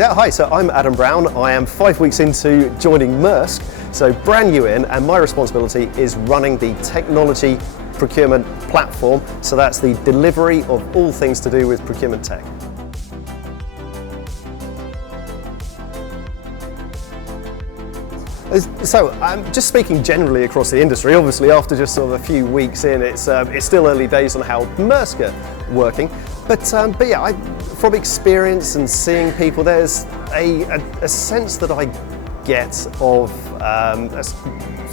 Yeah, hi, so I'm Adam Brown. I am 5 weeks into joining Maersk, so brand new in, and my responsibility is running the technology procurement platform. So that's the delivery of all things to do with procurement tech. So I'm just speaking generally across the industry. Obviously, after just sort of a few weeks in, it's still early days on how Maersk are working. But yeah, from experience and seeing people, there's a sense that I get of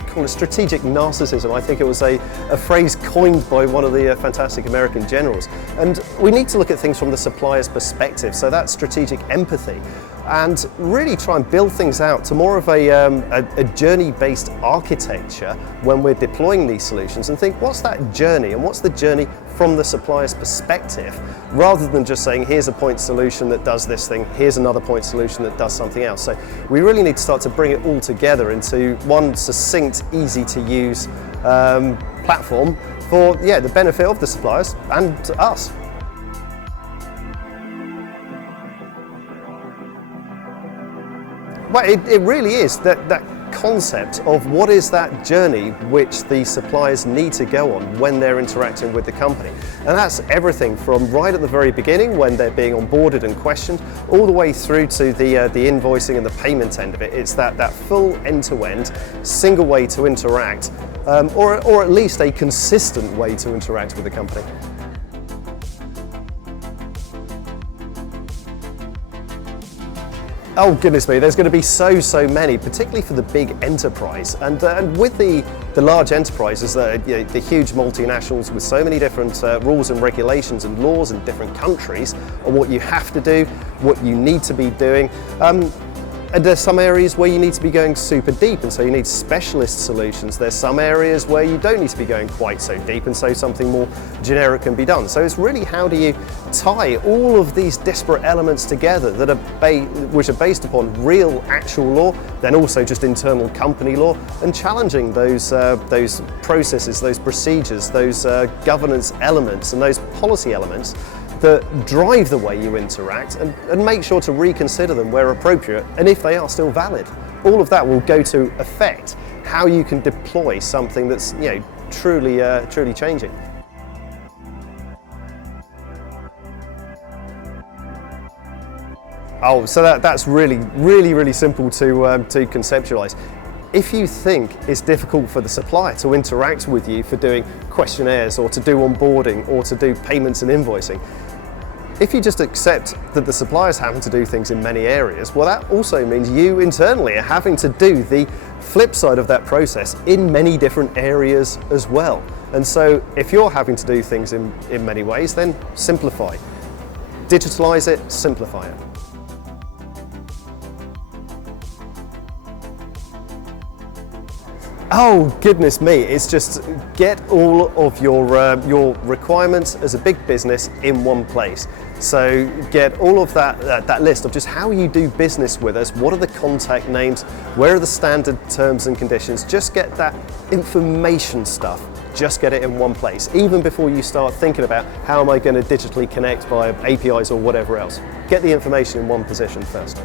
called a strategic narcissism. I think it was a phrase coined by one of the fantastic American generals. And we need to look at things from the supplier's perspective, so that's strategic empathy, and really try and build things out to more of a journey-based architecture when we're deploying these solutions, and think, what's that journey, and what's the journey from the supplier's perspective, rather than just saying, here's a point solution that does this thing, here's another point solution that does something else. So we really need to start to bring it all together into one succinct, easy to use platform for the benefit of the suppliers and us. Well, it really is that concept of what is that journey which the suppliers need to go on when they're interacting with the company. And that's everything from right at the very beginning when they're being onboarded and questioned, all the way through to the invoicing and the payment end of it. It's that full end-to-end, single way to interact, or at least a consistent way to interact with the company. Oh goodness me, there's going to be so many, particularly for the big enterprise. And with the large enterprises, the huge multinationals with so many different rules and regulations and laws in different countries on what you have to do, what you need to be doing. And there's some areas where you need to be going super deep, and so you need specialist solutions. There's some areas where you don't need to be going quite so deep, and so something more generic can be done. So it's really, how do you tie all of these disparate elements together that are which are based upon real, actual law, then also just internal company law, and challenging those processes, those procedures, those governance elements, and those policy elements that drive the way you interact, and make sure to reconsider them where appropriate, and if they are still valid. All of that will go to affect how you can deploy something that's truly changing. Oh, so that's really simple to conceptualize. If you think it's difficult for the supplier to interact with you for doing questionnaires, or to do onboarding, or to do payments and invoicing, if you just accept that the supplier's having to do things in many areas, well, that also means you internally are having to do the flip side of that process in many different areas as well. And so if you're having to do things in many ways, then simplify. Digitalize it, simplify it. Oh goodness me, it's just get all of your requirements as a big business in one place. So get all of that list of just how you do business with us, what are the contact names, where are the standard terms and conditions. Just get that information stuff, just get it in one place, even before you start thinking about how am I going to digitally connect via APIs or whatever else. Get the information in one position first.